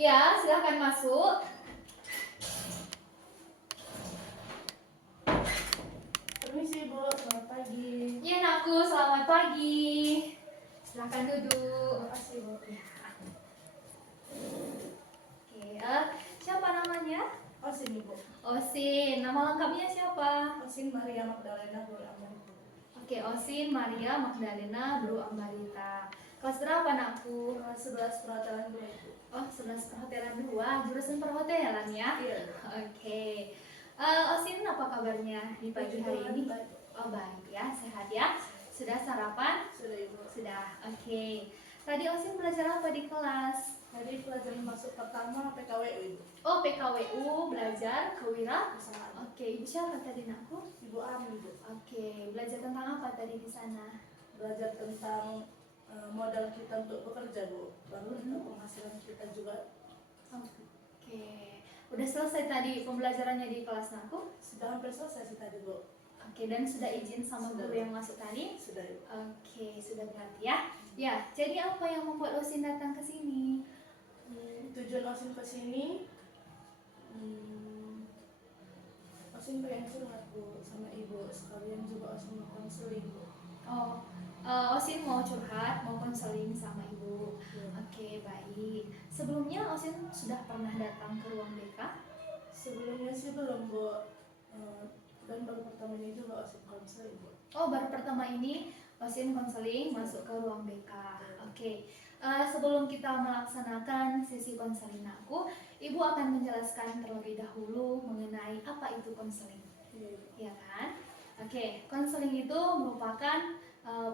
Ya, silahkan masuk. Permisi Bu, selamat pagi. Iya anakku, selamat pagi. Silahkan duduk. Terima kasih Bu. Ya. Oke, siapa namanya? Oh sini Bu. Osin. Nama lengkapnya siapa? Osin Maria Magdalena Bu Aman. Oke, Osin Maria Magdalena Bru Ambarita. Kelas berapa anakku? Kelas 11 perhotelan 2 Bu. Oh, 11 perhotelan 2, jurusan perhotelan ya? Iya Bu. Oke. Osin, apa kabarnya di pagi hari ini? Baik. Oh, baik ya, sehat ya. Sudah sarapan? Sudah Ibu. Sudah. Oke. Tadi Osin belajar apa di kelas? Tadi pelajaran masuk pertama PKWU Ibu. Oh, PKWU, belajar kewirausahaan. Usahaan. Oke, ibu siapa tadi nakku? Ibu Ami Bu. Oke, belajar tentang apa tadi di sana? Belajar tentang modal kita untuk bekerja Bu. Lalu penghasilan kita juga. Oke. Udah selesai tadi pembelajarannya di kelas nakku? Sudah hampir selesai sih tadi Bu. Oke, dan sudah izin sama Sudah. guru yang masuk tadi? Sudah Ibu. Oke, sudah berarti ya. Ya, jadi apa yang membuat Osin datang ke sini? Tujuan Osin ke sini Osin pengen curhat Bu sama Ibu, sekalian juga Osin mau konseling Bu. Oh, Osin mau curhat, mau konseling sama ibu. Ya. Oke, baik. Sebelumnya Osin sudah pernah datang ke ruang BK? Sebelumnya sih belum Bu. Dan baru pertama ini juga Osin konseling Bu. Oh, baru pertama ini Osin konseling masuk ke ruang BK. Oke. Sebelum kita melaksanakan sesi konseling aku, ibu akan menjelaskan terlebih dahulu mengenai apa itu konseling. Iya. Ya kan? Oke, konseling itu merupakan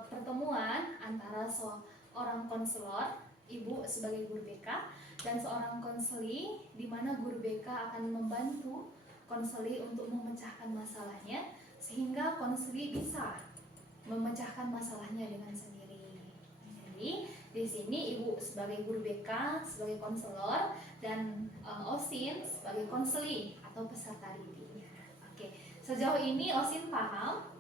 pertemuan antara seorang konselor, ibu sebagai guru BK, dan seorang konseli di mana guru BK akan membantu konseli untuk memecahkan masalahnya sehingga konseli bisa memecahkan masalahnya dengan sendiri. Jadi di sini ibu sebagai guru BK, sebagai konselor, dan Osin sebagai konseli atau peserta didik. Oke, sejauh ini Osin paham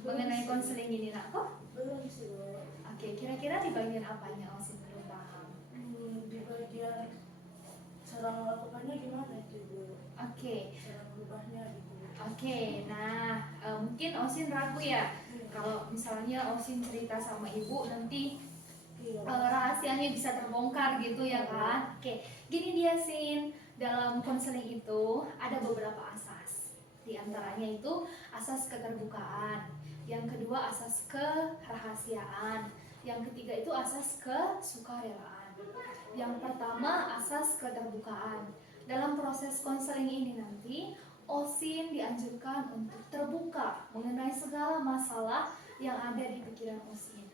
mengenai konseling ini nak kok? Belum sih Bu. Oke, kira-kira di bagian apanya Osin belum paham? Di bagian cara melakukannya gimana itu Bu? Oke, Cara merubahnya gitu Bu. oke. Nah, mungkin Osin ragu ya kalau misalnya Osin cerita sama ibu nanti Iya. rahasianya bisa terbongkar gitu ya kan? Oke, gini dia Sin, dalam konseling itu ada beberapa asas. Di antaranya itu asas keterbukaan, yang kedua asas kerahasiaan, yang ketiga itu asas kesukarelaan. Yang pertama asas keterbukaan. Dalam proses konseling ini nanti Osin dianjurkan untuk terbuka mengenai segala masalah yang ada di pikiran Osin.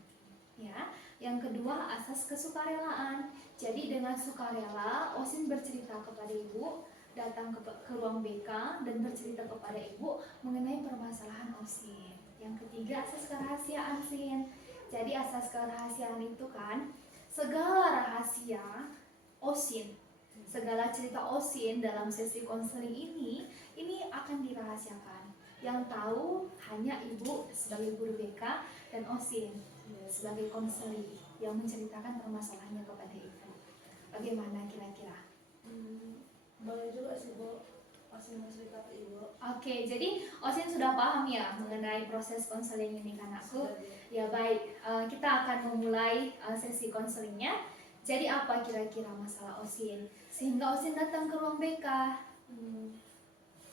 Ya, yang kedua asas kesukarelaan. Jadi dengan sukarela Osin bercerita kepada ibu, datang ke ruang BK dan bercerita kepada ibu mengenai permasalahan Osin. Yang ketiga asas kerahasiaan Sin. Jadi asas kerahasiaan itu kan segala rahasia Osin, segala cerita Osin dalam sesi konseling ini akan dirahasiakan. Yang tahu hanya ibu sebagai guru BK dan Osin sebagai konseli yang menceritakan permasalahannya kepada ibu. Bagaimana kira-kira? Boleh juga sih Bu. Osin mau cerita ke Ibu. Oke, jadi Osin sudah paham ya mengenai proses konseling ini kan aku? Sudah, Bu. Ya baik, kita akan memulai sesi konselingnya. Jadi apa kira-kira masalah Osin sehingga Osin datang ke ruang BK?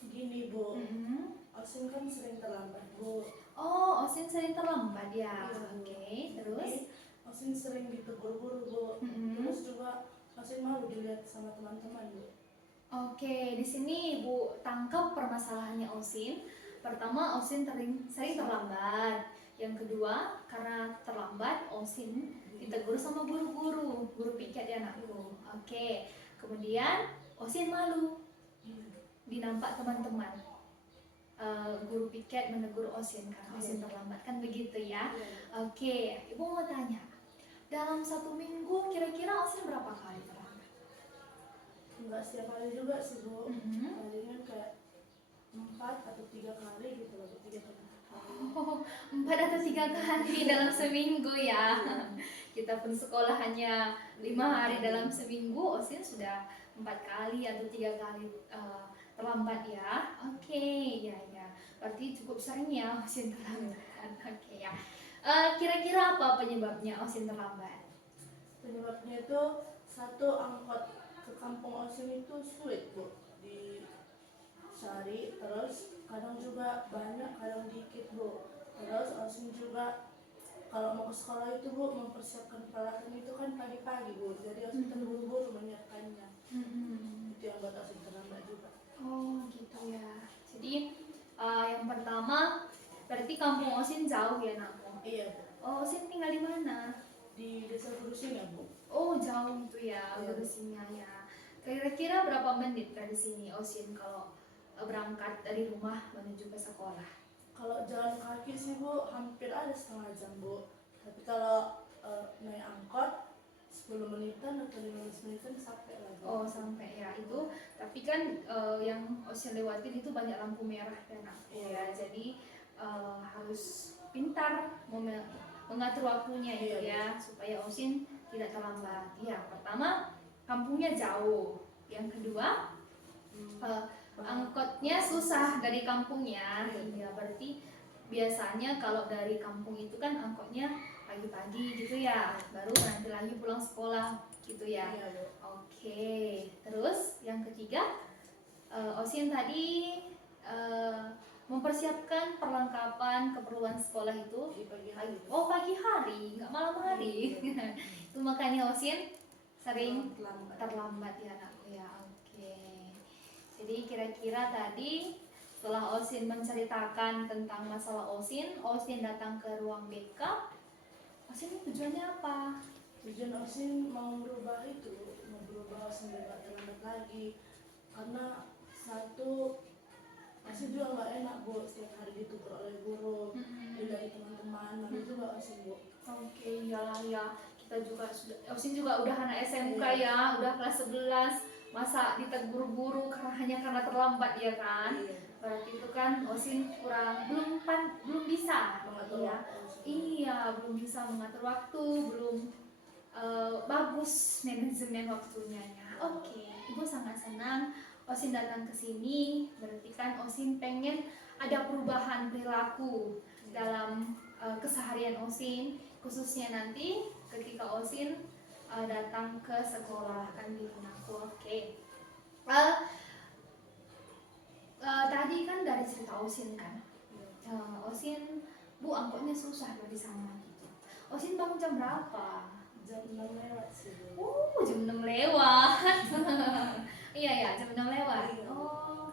Gini Bu. Mm-mm. Osin kan sering terlambat Bu. Oh, Osin sering terlambat ya. Iya, Bu. Oke, terus? Jadi, Osin sering ditegur guru Bu. Mm-mm. Terus juga Osin malu dilihat sama teman-teman Bu. Oke, di sini Ibu tangkap permasalahannya Osin. Pertama, Osin sering terlambat. Yang kedua, karena terlambat, Osin ditegur sama guru-guru, guru piket ya anakku. Oke, kemudian Osin malu, dinampak teman-teman. Guru piket menegur Osin karena Osin terlambat, kan begitu ya? Oke, Ibu mau tanya, dalam 1 minggu kira-kira Osin berapa kali terlambat? Enggak setiap kali juga sih Bu. Mm-hmm. Palingan kayak 4 atau 3 kali gitu loh, 3 kali. Oh, 4 atau 3 kali dalam seminggu ya. Kita kita pun sekolah hanya 5 hari dalam seminggu, Osin sudah 4 kali atau 3 kali terlambat ya. Oke, ya ya. Berarti cukup sering ya Osin terlambat. Oke ya. Kira-kira apa penyebabnya Osin terlambat? Penyebabnya itu satu, angkot ke kampung Osin itu sulit Bu dicari, terus kadang juga banyak, kadang dikit Bu. Terus Osin juga kalau mau ke sekolah itu Bu mempersiapkan peralatan itu kan pagi-pagi Bu, jadi Osin terburu-buru menyiapkannya. Itu yang buat Osin terlambat juga. Oh gitu ya. Jadi yang pertama berarti kampung Osin jauh ya Nakku? Iya Bu, Oh, Osin tinggal di mana? di desa Gurusin ya Bu. Oh jauh itu ya, Iya. Gerusinya ya. Kira-kira berapa menit dari sini Osin kalau berangkat dari rumah menuju ke sekolah? Kalau jalan kaki sih Bu hampir ada setengah jam Bu, tapi kalau naik angkot 10 menitan atau 15 menitan sampai lah Bu. Oh sampai ya itu. Tapi kan yang Osin lewatin itu banyak lampu merah ya Nak. Ya, jadi harus pintar mengatur waktunya itu ya supaya Osin tidak terlambat. Ya pertama kampungnya jauh. Yang kedua angkotnya susah dari kampungnya. Iya berarti biasanya kalau dari kampung itu kan angkotnya pagi-pagi gitu ya, baru nanti lagi pulang sekolah gitu ya. Iya Bu. Oke, terus yang ketiga Osin tadi mempersiapkan perlengkapan keperluan sekolah itu Di pagi hari. oh pagi hari, nggak malam hari. Itu makanya Osin sering terlambat ya anakku ya. Oke. Jadi kira-kira tadi setelah Osin menceritakan tentang masalah Osin datang ke ruang BK. Osin tujuannya apa? Tujuan Osin mau merubah itu, mau berubah Osin biar gak terlambat lagi. Karena satu, Osin juga nggak enak Bu, setiap hari ditugur oleh guru, dari teman-teman, lalu juga Osin Bu. Oke, iyalah ya. Kita juga sudah Osin juga udah anak SMK ya, udah kelas 11. Masa ditegur guru hanya karena terlambat ya kan? Berarti itu kan Osin belum bisa Mengatur ya. waktu Osin. Iya, belum bisa mengatur waktu, belum bagus manajemen waktunya ya. Oke, Ibu sangat senang Osin datang ke sini, berarti kan Osin pengen ada perubahan perilaku dalam keseharian Osin, khususnya nanti ketika Osin datang ke sekolah kan gitu aku. Oke. Tadi kan dari cerita Osin kan, Osin Bu angkotnya susah loh di sana gitu. Osin bangun jam berapa? Jam 6 lewat sih Bu. Jam 6 lewat. Iya ya, jam 6 lewat. Iya. Oh.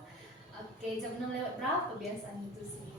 Oke, jam 6 lewat berapa biasanya itu sih?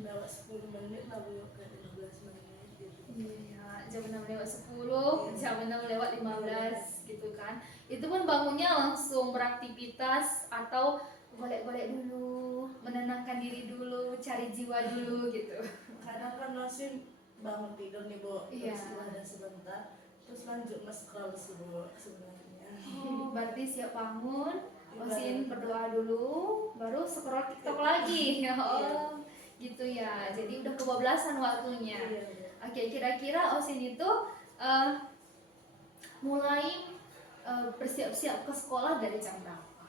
Lewat 10 menit lah Bu, ke 15 menit gitu. Iya, jam 6 lewat 10, jam 6 lewat 15 gitu kan. Itu pun bangunnya langsung beraktivitas atau golek-golek dulu, menenangkan diri dulu, cari jiwa dulu gitu. Kadang kan Osin bangun tidur nih Bu, Iya. terus istirahat sebentar, terus lanjut nge-scroll sih Bu sebenarnya. Oh, berarti siap bangun, Osin berdoa dulu, baru scroll TikTok lagi. Oh, gitu ya. Jadi udah kebablasan waktunya. Iya, Bu. Oke, kira-kira Osin itu mulai bersiap-siap ke sekolah dari jam berapa?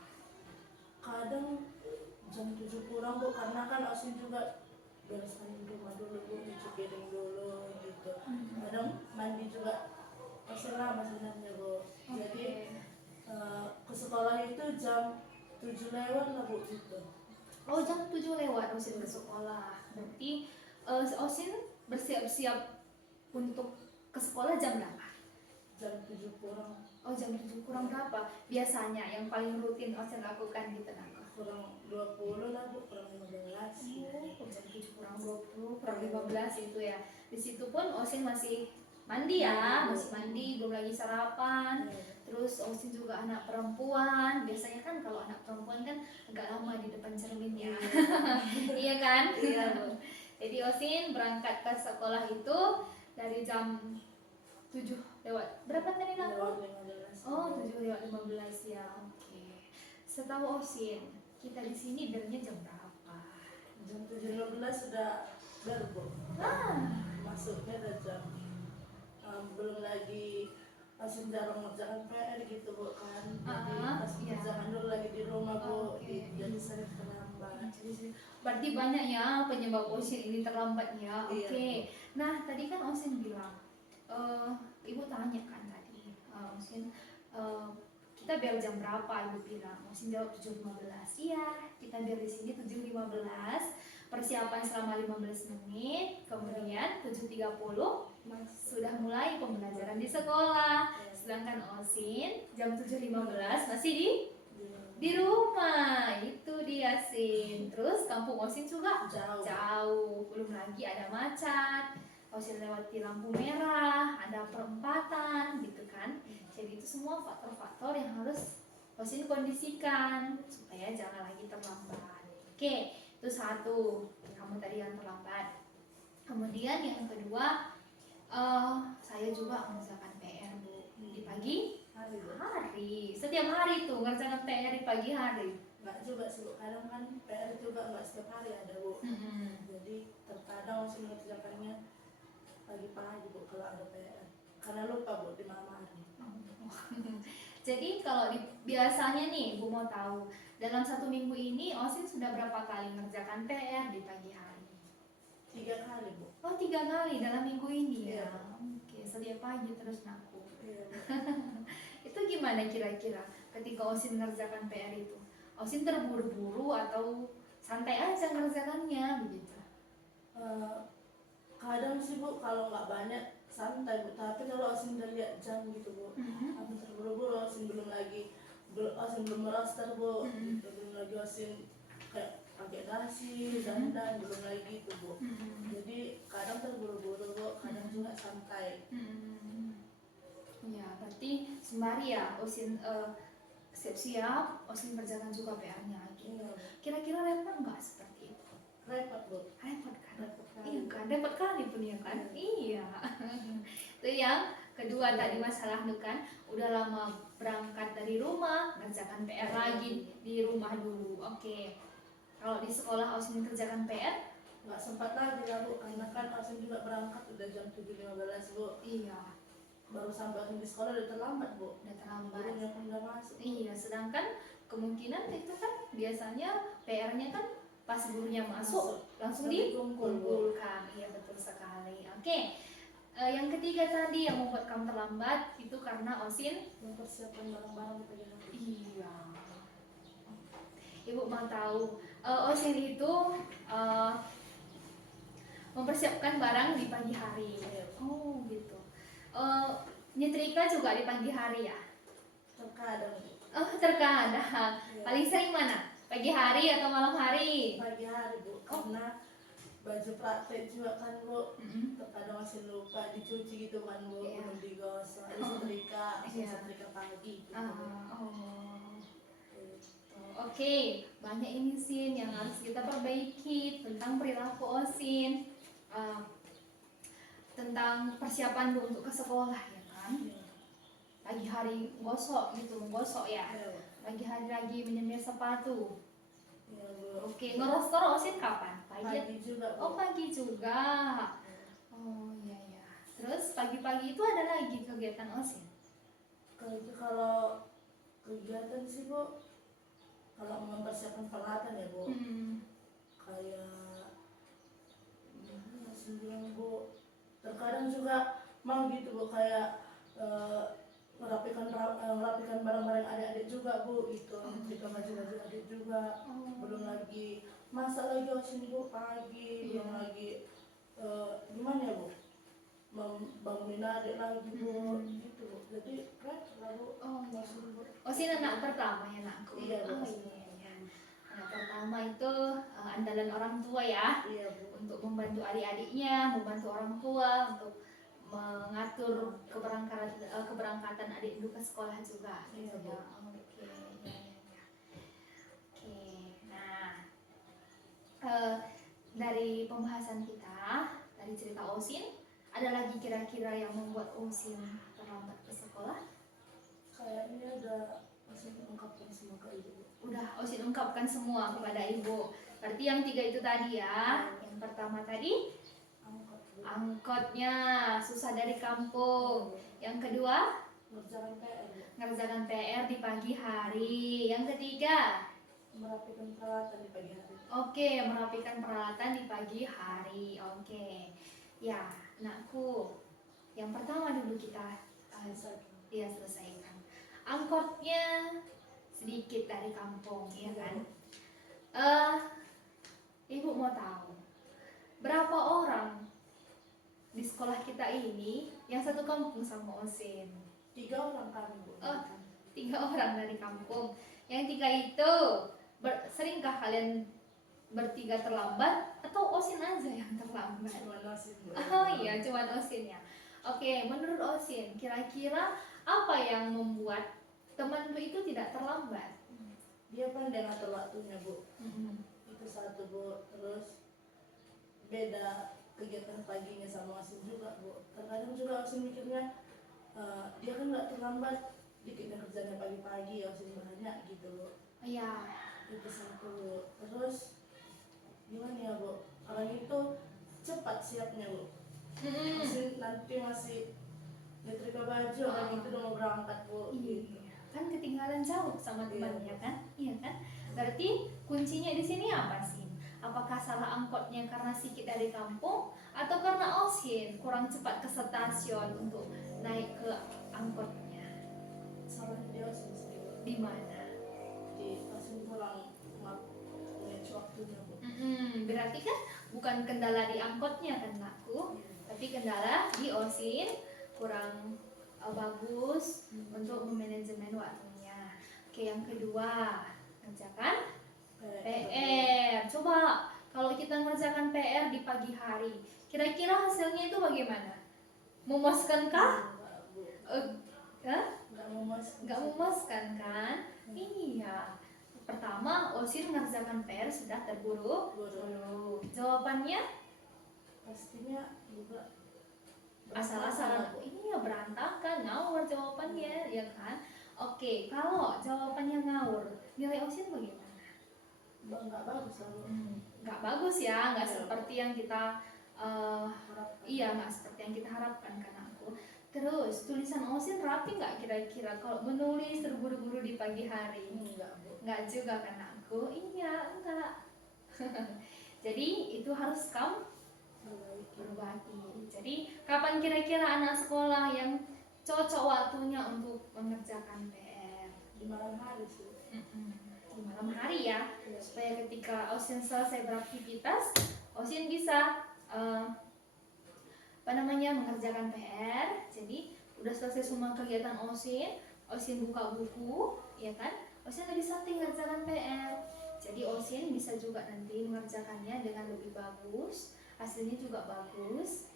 Kadang jam 7 kurang Bu, karena kan Osin juga beresin rumah dulu Bu, nyuci piring dulu gitu. Kadang mandi juga Osin lama sebenarnya Bu. Jadi ke sekolah itu jam 7 lewat lah Bu gitu. Oh, jam 7 lewat Osin ke sekolah. Berarti Osin bersiap-siap untuk ke sekolah jam berapa? Jam 7 kurang, Oh, jam 7 kurang berapa? Biasanya yang paling rutin Osin lakukan gitu Nak? kurang 20 lah Bu, kurang 15. Oh, jam 7 kurang 20, kurang 15 itu ya. Di situ pun Osin masih mandi ya, masih mandi, belum lagi sarapan. Terus Osin juga anak perempuan. Biasanya kan kalau anak perempuan kan agak lama di depan cermin ya. Iya kan? Iya Bu. Jadi Osin berangkat ke sekolah itu dari jam 7 lewat berapa tadi Nak? Lewat 15. Oh, 7 lewat 15 ya. Oke. Setahu Osin, kita di sini bernya jam berapa? Jam 7.15 sudah ber Bu. Ah, Masuknya udah jam Osin jarang ngerjakan PR gitu bu kan, jadi pas Iya. kerjaan dulu lagi di rumah bu, Oke. jadi sering terlambat. Berarti banyak ya penyebab Osin ini terlambatnya. Iya. Oke. Nah, tadi kan Osin bilang, Ibu tanya kan tadi, Osin, kita biar jam berapa? Ibu bilang, Osin jawab 7.15. Iya, kita biar di sini 7.15. Persiapan selama 15 menit, kemudian 7.30 sudah mulai pembelajaran di sekolah. Sedangkan Osin jam 7.15 masih di rumah. Itu dia Sin. Terus kampung Osin juga jauh, belum lagi ada macet, Osin lewati lampu merah, ada perempatan gitu kan. Jadi itu semua faktor-faktor yang harus Osin kondisikan supaya jangan lagi terlambat. Oke, itu satu, kamu tadi yang terlambat. Kemudian yang kedua, saya juga mengerjakan PR Bu di pagi hari. Setiap hari tuh ngerjakan PR di pagi hari. Nggak juga sih bu, kadang kan PR juga nggak setiap hari ada bu. Jadi terkadang masih mengerjakannya pagi-pagi bu kalau ada PR, karena lupa bu di malam hari. Jadi kalau biasanya nih Bu mau tahu, dalam 1 minggu ini Osin sudah berapa kali mengerjakan PR di pagi hari? 3 kali bu. Oh, 3 kali dalam minggu ini ya. Iya. Oke, setiap pagi terus naku. Iya bu. Itu gimana kira-kira ketika Osin mengerjakan PR itu? Osin terburu-buru atau santai aja mengerjakannya begitu? Kadang sih bu kalau nggak banyak santai bu, tapi kalau Osin udah lihat jam gitu bu, aku terburu-buru. Osin belum roster bu, gitu. Belum lagi Osin kayak pakai dasi, dandan, belum lagi itu bu. Jadi kadang terburu-buru bu, kadang juga santai. Ya, berarti sembari ya Osin siap-siap, Osin kerjakan juga PR-nya gitu. Iya, Bu. Kira-kira repot nggak seperti itu? Repot bu. Repot kan? Repot kali. Iya kan, repot kali pun ya kan? Iya. Itu yang kedua tadi masalah itu kan, udah lama berangkat dari rumah, ngerjakan PR lagi di rumah dulu. Oke. Kalau di sekolah Osin kerjakan PR? Nggak sempat lagi lah bu, karena kan Osin juga berangkat udah jam 7.15 bu. Iya, Baru sampai Osin di sekolah udah terlambat bu. udah terlambat. Gurunya pun udah masuk. Iya, sedangkan kemungkinan itu kan biasanya PR-nya kan pas gurunya masuk langsung dikumpulkan. Iya, betul sekali. Oke. Yang ketiga tadi yang membuat kamu terlambat itu karena Osin Mempersiapkan barang-barang di pagi hari. iya. Ibu mau tahu, Osin itu mempersiapkan barang di pagi hari. Oh, gitu. Nyetrika juga di pagi hari ya? Terkadang bu. Oh, terkadang. Iya. Paling sering mana? Pagi hari atau malam hari? Pagi hari bu, karena baju praktek juga kan bu. Terkadang masih lupa dicuci gitu kan bu, Iya. belum digosok, disetrika, Iya. setrika pagi gitu. Oke, banyak ini Sin yang harus kita perbaiki tentang perilaku Osin, tentang persiapan untuk ke sekolah ya kan. Iya. Pagi hari menggosok ya. Iya, Bu. Pagi hari lagi menyemir sepatu. Iya, Bu. Oke, ngerostor Osin kapan? Pagi juga bu. Oh, pagi juga. Oh iya. Terus pagi-pagi itu ada lagi kegiatan Osin? Kalau kegiatan sih bu, kalau mempersiapkan peralatan ya bu, kayak masih bilang bu, terkadang juga mau gitu bu, kayak merapikan barang-barang adik-adik juga bu, itu kita baju-baju adik juga. Belum lagi masak lagi Osin bu pagi, belum lagi gimana ya bu, bangunin adik lagi bu, gitu bu. Jadi repot lah bu. Osin bu. Osin anak pertama ya anakku. Iya, Bu. Iya. Anak pertama itu andalan orang tua ya, Iya bu. untuk membantu adik-adiknya, membantu orang tua untuk mengatur keberangkatan adik dulu ke sekolah juga gitu Iya, Bu. ya. Oke. Oke. Nah, dari pembahasan kita, dari cerita Osin, ada lagi kira-kira yang membuat Osin terlambat ke sekolah? Kayaknya udah Osin ungkapkan semua ke ibu. Udah Osin ungkapkan semua kepada ibu. Berarti yang 3 itu tadi ya. Yang pertama tadi Angkot bu. angkotnya susah dari kampung. Yang kedua Ngerjakan PR, Bu. Ngerjakan PR di pagi hari. Yang ketiga, Merapikan peralatan di pagi hari. oke, merapikan peralatan di pagi hari. Oke. Ya, anakku. Yang pertama dulu kita selesaikan. Angkotnya sedikit dari kampung, ya kan? Ibu mau tahu berapa orang di sekolah kita ini yang satu kampung sama Osin? 3 orang kami, Bu. Oh, 3 orang dari kampung. Yang 3 itu seringkah kalian bertiga terlambat atau Osin aja yang terlambat? Cuma nasib, Bu. Oh iya, cuman Osin ya. Oke, menurut Osin, kira-kira apa yang membuat temanmu itu tidak terlambat? Dia pandai ngatur waktunya, Bu. Mm-mm. Itu satu, Bu. Terus beda kegiatan paginya sama Asin juga, Bu. Terkadang juga Asin mikirnya dia kan nggak terlambat, dikitnya kerjanya pagi-pagi, Asin banyak gitu, Bu. Iya. Itu satu, Bu. Terus gimana ya, Bu? Orang itu cepat siapnya, Bu. Mm-mm. Asin nanti masih nyetrika baju, orang itu udah mau berangkat, Bu. Gitu. Iya, kan ketinggalan jauh sama temannya kan? Iya kan? Berarti kuncinya di sini apa sih? Apakah salah angkotnya karena sedikit dari kampung atau karena Osin kurang cepat ke stasiun untuk naik ke angkotnya? Salahnya dia Asin sih, Bu. Di mana? Di Asin kurang manage waktunya, Bu. Berarti kan bukan kendala di angkotnya kan aku, tapi kendala di Osin kurang bagus untuk memanajemen waktunya. Oke, yang kedua, kerjakan PR. Coba kalau kita ngerjakan PR di pagi hari, kira-kira hasilnya itu bagaimana? Memuaskan kah? Enggak, Bu. Nggak memuaskan kan? Iya. Pertama, Osin mengerjakan PR sudah terburu-buru. Jawabannya Pastinya juga asal-asalan. Iya, berantakan, ngawur jawabannya, ya kan? Oke, kalau jawabannya ngawur, nilai Osin bagaimana? nggak bagus lah, Bu. Nggak bagus ya, nggak Iya. seperti yang kita Harap iya, nggak seperti yang kita harapkan kan aku. Terus tulisan Osin rapi nggak kira-kira kalau menulis terburu-buru di pagi hari? enggak, Bu. Nggak juga kan aku. Iya, enggak. Jadi itu harus kamu Perbaiki. jadi kapan kira-kira anak sekolah yang cocok waktunya untuk mengerjakan PR? Di malam hari sih. Di malam hari ya, Iya. supaya ketika Osin selesai beraktivitas, Osin bisa mengerjakan PR. Jadi udah selesai semua kegiatan Osin buka buku, ya kan? Osin lebih santai mengerjakan PR. Jadi Osin bisa juga nanti mengerjakannya dengan lebih bagus, hasilnya juga bagus.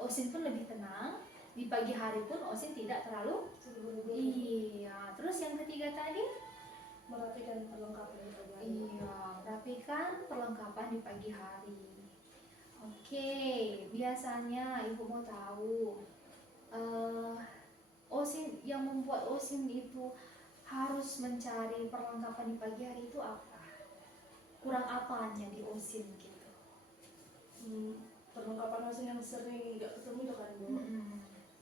Osin pun lebih tenang. Di pagi hari pun Osin tidak terlalu iya. Terus yang ketiga tadi? Merapikan perlengkapan di pagi hari. Iya, rapikan perlengkapan di pagi hari. Oke, biasanya ibu mau tahu Osin yang membuat Osin itu harus mencari perlengkapan di pagi hari itu apa? Kurang apanya di Osin gitu? Perlengkapan Asin yang sering nggak ketemu itu kan, Bu.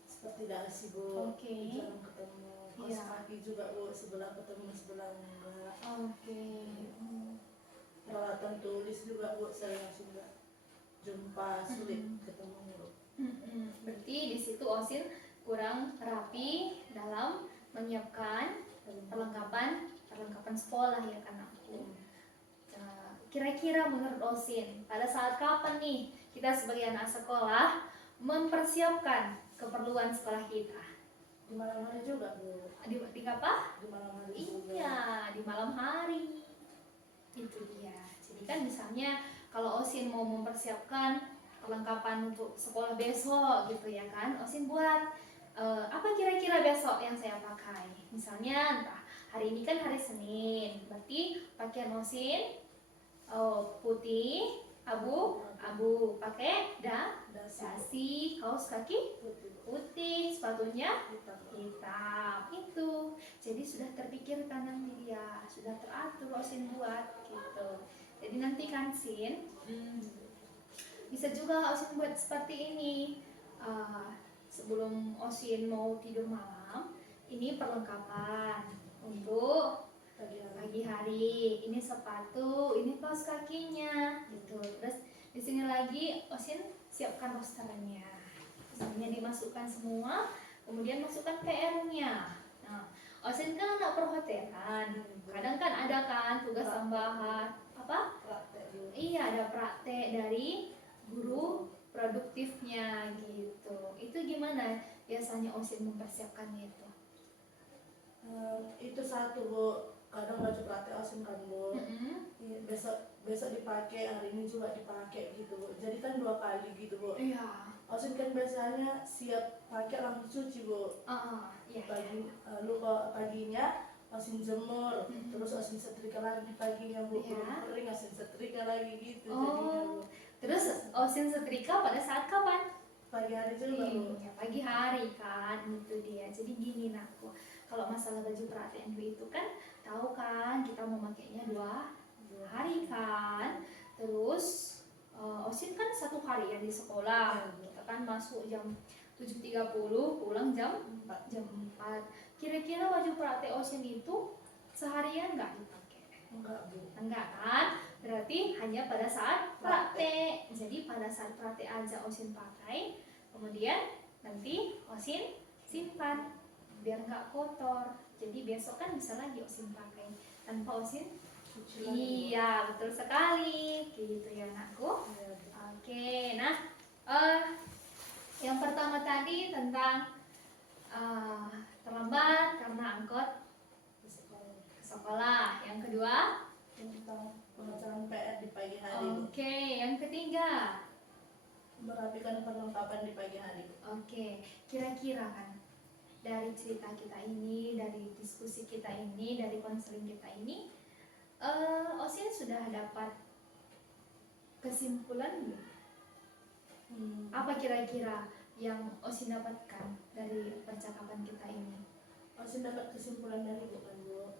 Seperti dasi, Bu. Oke. Jarang ketemu. Kaos Iya. kaki juga, Bu. Sebelah ketemu, sebelah enggak. Oke. Peralatan tulis juga, Bu. Saya langsung nggak jumpa, sulit ketemu, Bu. Berarti di situ Osin kurang rapi dalam menyiapkan perlengkapan sekolah ya kan aku. Nah, kira-kira menurut Osin pada saat kapan nih kita sebagai anak sekolah mempersiapkan keperluan sekolah kita? Di malam hari juga, Bu. Di apa? Di malam hari juga. Iya, di malam hari. Itu dia. Jadi kan misalnya kalau Osin mau mempersiapkan perlengkapan untuk sekolah besok gitu ya kan, Osin buat apa kira-kira besok yang saya pakai. Misalnya entah hari ini kan hari Senin, berarti pakaian Osin putih, abu, pakai dasi, kaos kaki putih, sepatunya hitam. Itu jadi sudah terpikirkan nanti dia, sudah teratur Osin buat gitu. Jadi nanti kan Sin bisa juga Osin buat seperti ini. Sebelum Osin mau tidur malam, ini perlengkapan untuk pagi hari, ini sepatu, ini kaos kakinya gitu. Terus di sini lagi Osin siapkan rosternya, misalnya dimasukkan semua, kemudian masukkan PR-nya. Nah, Osin kan anak perhotelan, kadang kan ada kan tugas tambahan apa? Praktek dulu. Iya, ada praktek dari guru produktifnya gitu. Itu gimana biasanya Osin mempersiapkannya itu? Itu satu Bu, kadang baju praktek Osin kan Bu. Iya, besok dipakai, hari ini juga dipakai gitu Bu. Jadi kan 2 kali gitu Bu. Iya. Osin kan biasanya siap pakai langsung cuci Bu. Iya. Lupa paginya Osin jemur, Mm-mm. terus Osin setrika lagi paginya Bu. Iya. Belum kering Osin setrika lagi gitu Oh. jadinya Bu. Terus Osin setrika pada saat kapan? Pagi hari juga Bu. Iya, pagi hari kan, itu dia. Jadi gini nakku, kalau masalah baju praktek itu kan, tahu kan kita mau makainya 2 hari kan. Terus Osin kan 1 hari ya di sekolah. Kita kan masuk jam 7.30, pulang jam 4. Kira-kira baju praktek Osin itu seharian nggak dipakai? Enggak Bu. Enggak kan? Berarti hanya pada saat praktek. Jadi pada saat praktek aja Osin pakai, kemudian nanti Osin simpan biar nggak kotor. Jadi besok kan bisa lagi Osin pakai tanpa Osin. Cuci lagi, Bu. Iya, betul sekali. Gitu ya anakku. Iya, Bu. Oke, nah yang pertama tadi tentang terlambat karena angkot Di sekolah. ke sekolah. Yang kedua, Tentang pengerjaan PR di pagi hari Bu. oke, yang ketiga. Merapikan perlengkapan di pagi hari Bu. Oke, kira-kira kan dari cerita kita ini, dari diskusi kita ini, dari konseling kita ini, Osin sudah dapat kesimpulan belum? Apa kira-kira yang Osin dapatkan dari percakapan kita ini? Osin dapat kesimpulan dari bukan Bu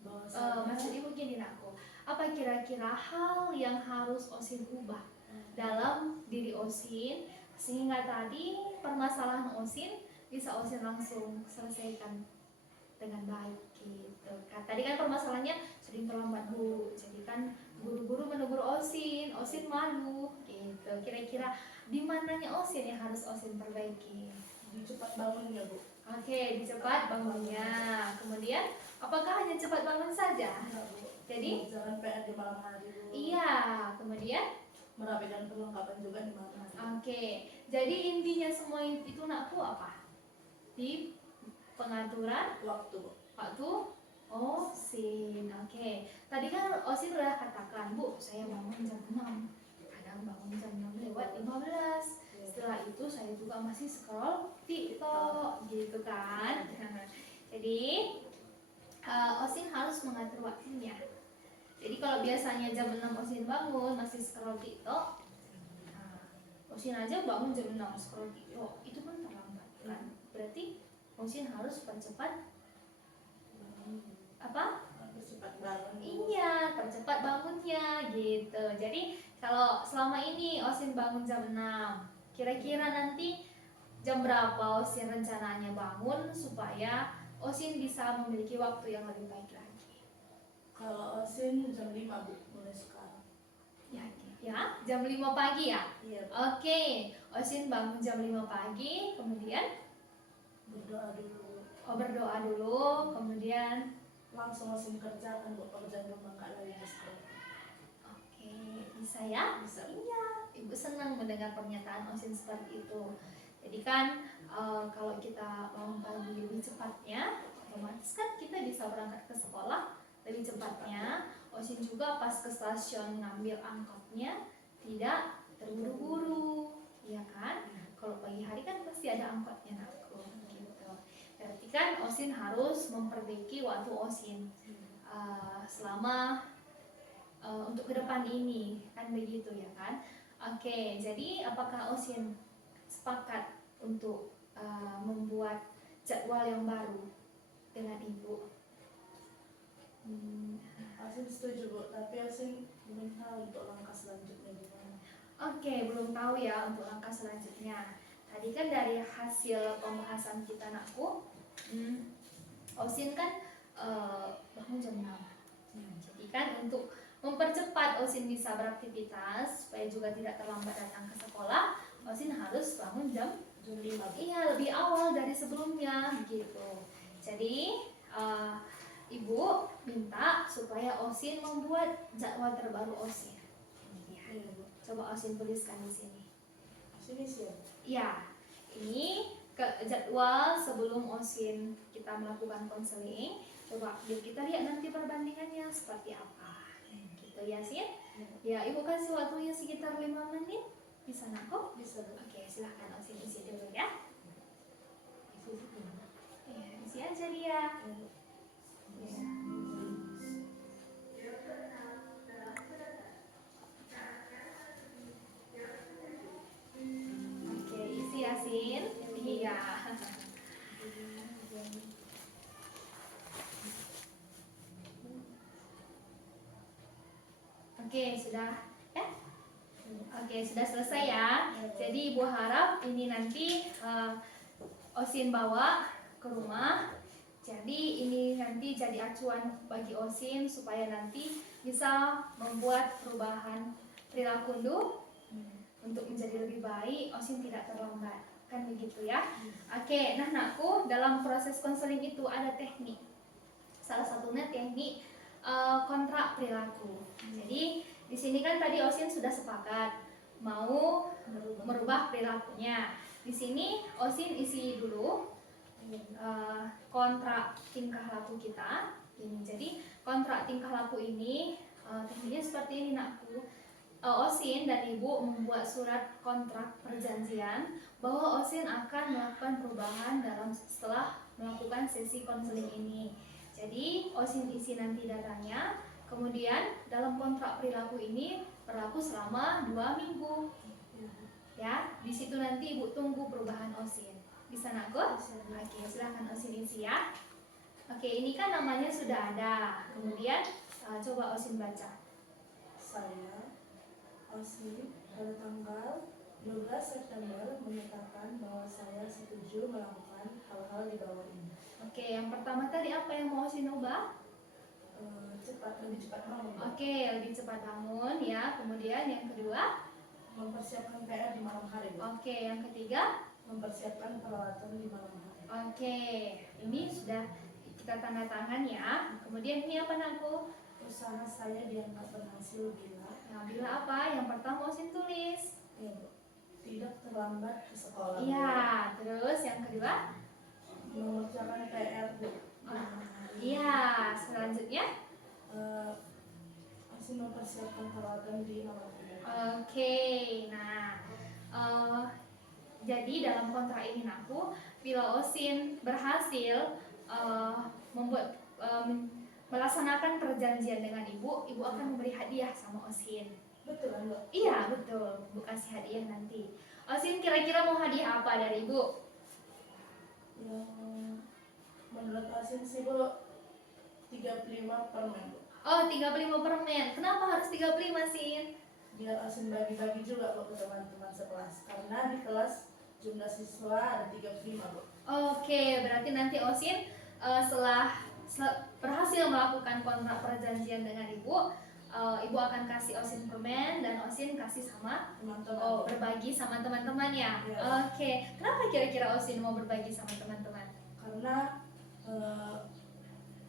bahwa Maksudnya mungkin ini aku, apa kira-kira hal yang harus Osin ubah dalam diri Osin sehingga tadi permasalahan Osin bisa Osin langsung selesaikan dengan baik gitu kan. Tadi kan permasalahannya sering terlambat Bu, jadi kan guru-guru menegur Osin malu gitu. Kira-kira di mananya Osin yang harus Osin perbaiki? di cepat bangunnya Bu. Oke, di cepat bangunnya. Kemudian apakah hanya cepat bangun saja? Enggak, Bu. Jadi Jangan PR di malam hari Bu. iya, kemudian Merapikan perlengkapan juga di malam hari. oke. Jadi intinya semua itu nakku apa? Di pengaturan Waktu Bu. waktu Osin. Oke. Tadi kan Osin udah katakan, Bu, saya bangun jam 6. Kadang bangun jam 6 lewat 15. Setelah itu saya juga masih scroll TikTok gitu kan. Jadi Osin harus mengatur waktunya. Jadi kalau biasanya jam 6 Osin bangun masih scroll TikTok, Osin aja bangun jam 6 scroll TikTok, itu kan terlambat kan. Berarti Osin harus percepat apa? Harus cepat bangun Bu. Iya, percepat bangunnya gitu. Jadi kalau selama ini Osin bangun jam 6, kira-kira nanti jam berapa Osin rencananya bangun supaya Osin bisa memiliki waktu yang lebih baik lagi? Kalau Osin jam 5 Bu mulai sekarang. Ya, jam 5 pagi ya? Iya Bu. Oke, Osin bangun jam 5 pagi, kemudian Berdoa dulu. berdoa dulu, kemudian Langsung Osin kerjakan Bu pekerjaan rumah nggak lagi di sekolah. oke, bisa ya? Bisa Bu. Iya, Ibu senang mendengar pernyataan Osin seperti itu. Jadi kan kalau kita bangun pagi lebih cepatnya, otomatis kan kita bisa berangkat ke sekolah lebih cepatnya. Osin juga pas ke stasiun ngambil angkotnya tidak terburu-buru, ya kan? Kalau pagi hari kan pasti ada angkotnya nakku, gitu. Berarti kan Osin harus memperbaiki waktu Osin selama untuk ke depan ini, kan begitu ya kan? Oke, jadi apakah Osin sepakat untuk membuat jadwal yang baru dengan Ibu? Osin setuju Bu, tapi Osin belum tahu untuk langkah selanjutnya gimana. Oke, belum tahu ya untuk langkah selanjutnya. Tadi kan dari hasil pembahasan kita nakku, Osin kan bangun jam 6. Jadi kan untuk mempercepat Osin bisa beraktivitas supaya juga tidak terlambat datang ke sekolah, Osin harus bangun jam 5. iya lebih awal dari sebelumnya gitu. Jadi Ibu minta supaya Osin membuat jadwal terbaru Osin. Ya. Iya, Bu. Coba Osin tuliskan di sini. Sini siap. Ya, ini jadwal sebelum Osin kita melakukan konseling. Coba kita lihat nanti perbandingannya seperti apa. Gitu ya, Sin. Ya, Ibu kasih waktunya sekitar 5 menit. Bisa nak kok? Bisa, Bu. Oke, silahkan Osin isi dulu ya. Isi situ. Ya, isi aja dia. Ya. Oke, isi ya, Sin. Iya. Oke, sudah ya? Oke, sudah selesai ya. Jadi Ibu harap ini nanti Osin bawa ke rumah. Jadi ini nanti jadi acuan bagi Osin supaya nanti bisa membuat perubahan perilaku untuk menjadi lebih baik. Osin tidak terlambat, kan begitu ya? Oke, nah nakku, dalam proses konseling itu ada teknik. Salah satunya teknik kontrak perilaku. Jadi di sini kan tadi Osin sudah sepakat mau merubah perilakunya. Di sini Osin isi dulu kontrak tingkah laku kita. Ini jadi kontrak tingkah laku ini tekniknya seperti ini nakku. Osin dan Ibu membuat surat kontrak perjanjian bahwa Osin akan melakukan perubahan setelah melakukan sesi konseling ini. Jadi Osin isi nanti datanya, kemudian dalam kontrak perilaku ini berlaku selama 2 minggu. Ya, di situ nanti Ibu tunggu perubahan Osin. Bisa nak Go? Oke, silahkan Osin isi ya. Oke, ini kan namanya sudah ada. Kemudian coba Osin baca. Saya, Osin, pada tanggal 12 September menyatakan bahwa saya setuju melakukan hal-hal di bawah ini. Oke, yang pertama tadi apa yang mau Osin ubah? Lebih cepat bangun. Oke, lebih cepat bangun ya. Kemudian yang kedua? Mempersiapkan PR di malam hari, Bu. Oke, yang ketiga? Mempersiapkan peralatan di malam hari. Oke, ini sudah kita tanda tangan ya. Kemudian ini apa nakku? Usaha saya dianggap berhasil bila Nah, bila apa? Yang pertama Osin tulis. ya, Bu, tidak terlambat ke sekolah. Iya, terus yang kedua? Mengerjakan PR, Bu. Iya, selanjutnya? Masih mempersiapkan peralatan di malam hari. Oke, nah jadi dalam kontrak ini nakku, bila Osin berhasil melaksanakan perjanjian dengan Ibu akan memberi hadiah sama Osin. Betul kan, Bu? Iya, betul. Ibu kasih hadiah nanti. Osin kira-kira mau hadiah apa dari Ibu? Yang menurut Osin sih, Bu, 35 permen, Bu. Oh, 35 permen. Kenapa harus 35, Sin? Biar Osin bagi-bagi juga, Bu, ke teman-teman sekelas. Karena di kelas jumlah siswa ada 35, Bu. Oke, berarti nanti Osin setelah berhasil melakukan kontrak perjanjian dengan Ibu, Ibu akan kasih Osin permen dan Osin kasih sama Teman-teman. berbagi sama teman-teman ya. Iya. Oke, kenapa kira-kira Osin mau berbagi sama teman-teman? Karena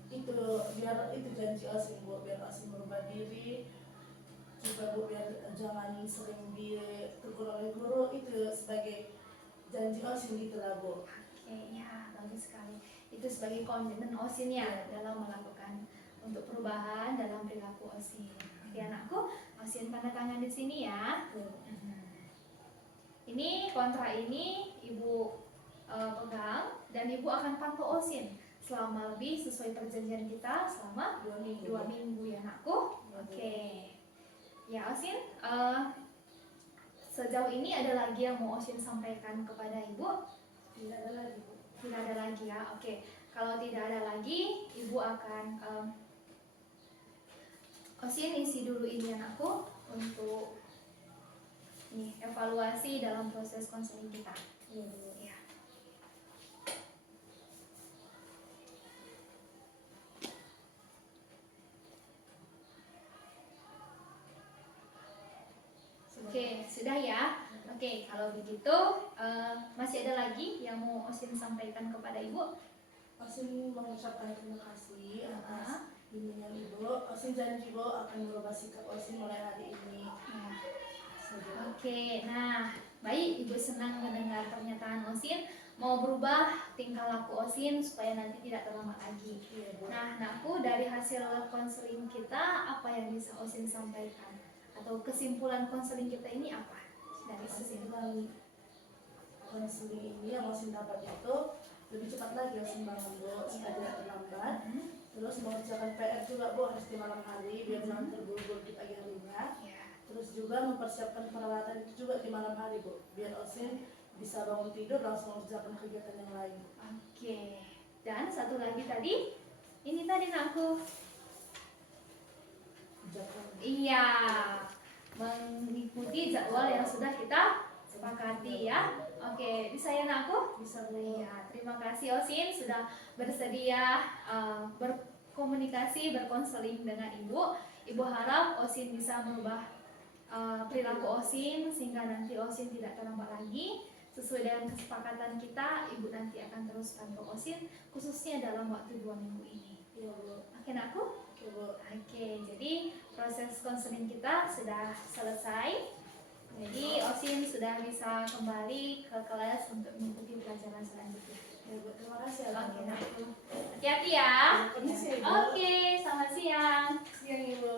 itu biar itu janji Osin, Bu, biar Osin berubah diri juga, Bu, biar jangan sering ditegur oleh guru, itu sebagai janji Osin gitu lah, Bu. Oke, ya bagus sekali. Itu sebagai komitmen Osin ya dalam melakukan untuk perubahan dalam perilaku Osin. Oke anakku, Osin tanda tangan di sini ya. Ini kontrak ini Ibu pegang dan Ibu akan pantau Osin selama lebih sesuai perjanjian kita selama 2 minggu. 2 minggu ya anakku. Oke. Ya Osin, sejauh ini ada lagi yang mau Osin sampaikan kepada Ibu? Tidak ada lagi, Bu. Tidak ada lagi ya. Oke. Kalau tidak ada lagi, Ibu akan Osin isi dulu ini anakku untuk evaluasi dalam proses konseling kita. Ya. begitu masih ada lagi yang mau Osin sampaikan kepada Ibu? Osin mengucapkan terima kasih atas bimbingan Ibu. Osin janji Bu akan merubah sikap Osin mulai hari ini. Saja. Oke, nah baik, Ibu senang mendengar pernyataan Osin mau berubah tingkah laku Osin supaya nanti tidak terlambat lagi. Iya Bu. Nah, aku dari hasil konseling kita apa yang bisa Osin sampaikan? Atau kesimpulan konseling kita ini apa? Dari Osin. Kesimpulan konseling ini yang Osin dapat itu lebih cepat lagi Osin bangun Bu supaya tidak terlambat. Terus mengerjakan PR juga Bu harus di malam hari biar jangan terburu-buru di pagi harinya. Ya. Terus juga mempersiapkan peralatan itu juga di malam hari Bu biar Osin bisa bangun tidur langsung mengerjakan kegiatan yang lain. Oke. Dan satu lagi tadi, ini tadi aku. Kerjakan. Iya, mengikuti jadwal yang sudah kita sepakati ya. Oke, bisa ya aku? Bisa Bu. Iya, terima kasih Osin sudah bersedia berkomunikasi, berkonseling dengan Ibu. Ibu harap Osin bisa merubah perilaku Osin sehingga nanti Osin tidak terlambat lagi. Sesuai dengan kesepakatan kita, Ibu nanti akan terus pantau Osin khususnya dalam waktu 2 minggu ini. Iya Bu. Oke aku? Oke Bu. Oke, jadi proses konseling kita sudah selesai. Jadi Osin sudah bisa kembali ke kelas untuk mengikuti pelajaran selanjutnya. Ya Bu, terima kasih. Oke, nah, hati-hati ya. Permisi ya Bu. Oke, selamat siang. Siang Ibu.